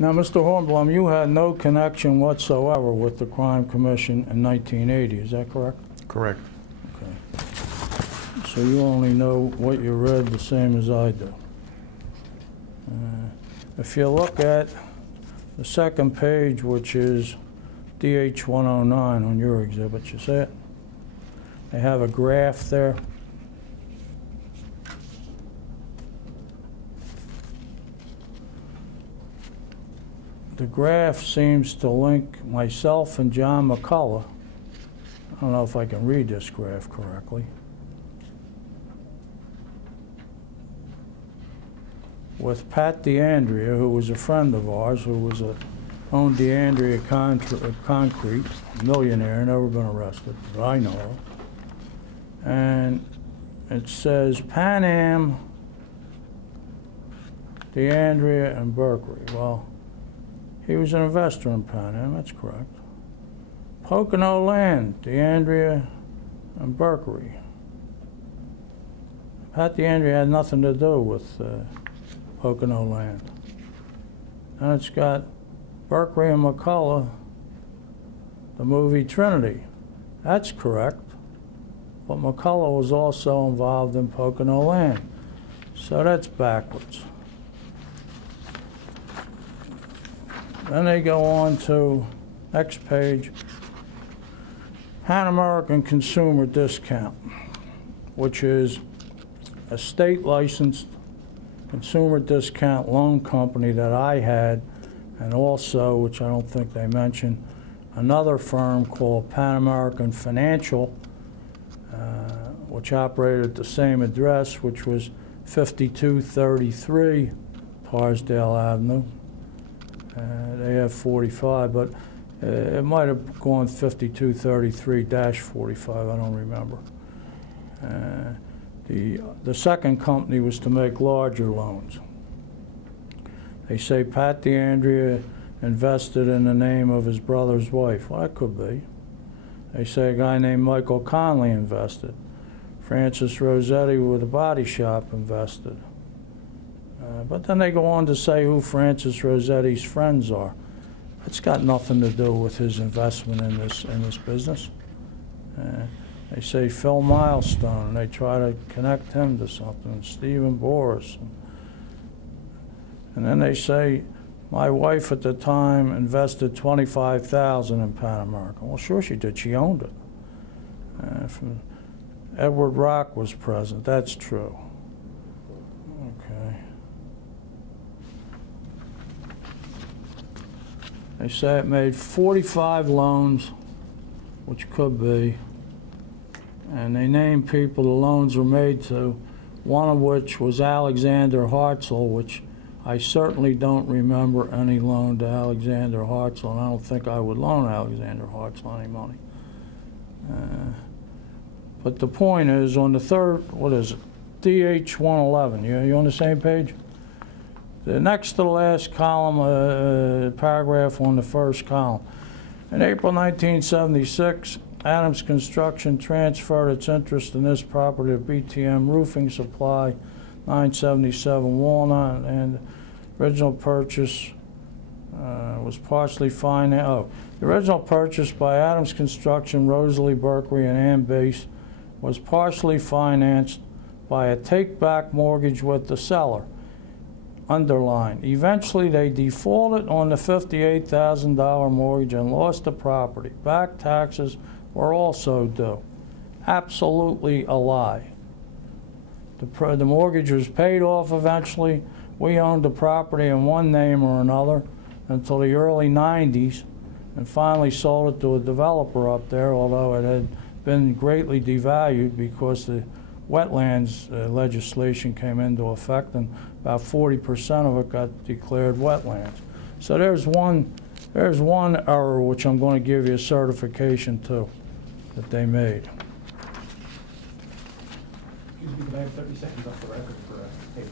Now, Mr. Hornblum, you had no connection whatsoever with the Crime Commission in 1980, is that correct? Correct. Okay. So you only know what you read the same as I do. If you look at the second page, which is DH 109 on your exhibit, you see it? They have a graph there. The graph seems to link myself and John McCullough. I don't know if I can read this graph correctly. With Pat DeAndrea, who was a friend of ours, who was owned DeAndrea Concrete, millionaire, never been arrested, that I know of. And it says Pan Am, DeAndrea, and Berkeley. Well, he was an investor in Pan Am, that's correct. Pocono Land, DeAndrea, and Berkeley. Pat DeAndrea had nothing to do with Pocono Land. And it's got Berkeley and McCullough, the movie Trinity. That's correct. But McCullough was also involved in Pocono Land. So that's backwards. Then they go on to next page, Pan American Consumer Discount, which is a state licensed consumer discount loan company that I had, and also, which I don't think they mentioned, another firm called Pan American Financial, which operated at the same address, which was 5233 Tarsdale Avenue. They have 45, but it might have gone 5233-45, I don't remember. The second company was to make larger loans. They say Pat DeAndrea invested in the name of his brother's wife. Well, that could be. They say a guy named Michael Conley invested. Francis Rossetti with a body shop invested. But then they go on to say who Francis Rossetti's friends are. It's got nothing to do with his investment in this business. They say Phil Milestone, and they try to connect him to something, Stephen Boris. And then they say, my wife at the time invested $25,000 in Pan American. Well, sure she did, she owned it. Edward Rock was present, that's true. Okay. They say it made 45 loans, which could be, and they named people the loans were made to, one of which was Alexander Hartzell, which I certainly don't remember any loan to Alexander Hartzell, and I don't think I would loan Alexander Hartzell any money. But the point is, on the third, what is it, DH 111, you on the same page? The next to the last column, paragraph on the first column. In April 1976, Adams Construction transferred its interest in this property to BTM Roofing Supply, 977 Walnut, and the original purchase was partially financed. Oh, the original purchase by Adams Construction, Rosalie Berkeley, and Ann Base was partially financed by a take-back mortgage with the seller. Underline. Eventually, they defaulted on the $58,000 mortgage and lost the property. Back taxes were also due. Absolutely a lie. The mortgage was paid off eventually. We owned the property in one name or another until the early 90s, and finally sold it to a developer up there, although it had been greatly devalued because the wetlands legislation came into effect, and about 40% of it got declared wetlands. So there's one error which I'm going to give you a certification to that they made. Excuse me, can I have 30 seconds off the record for a case?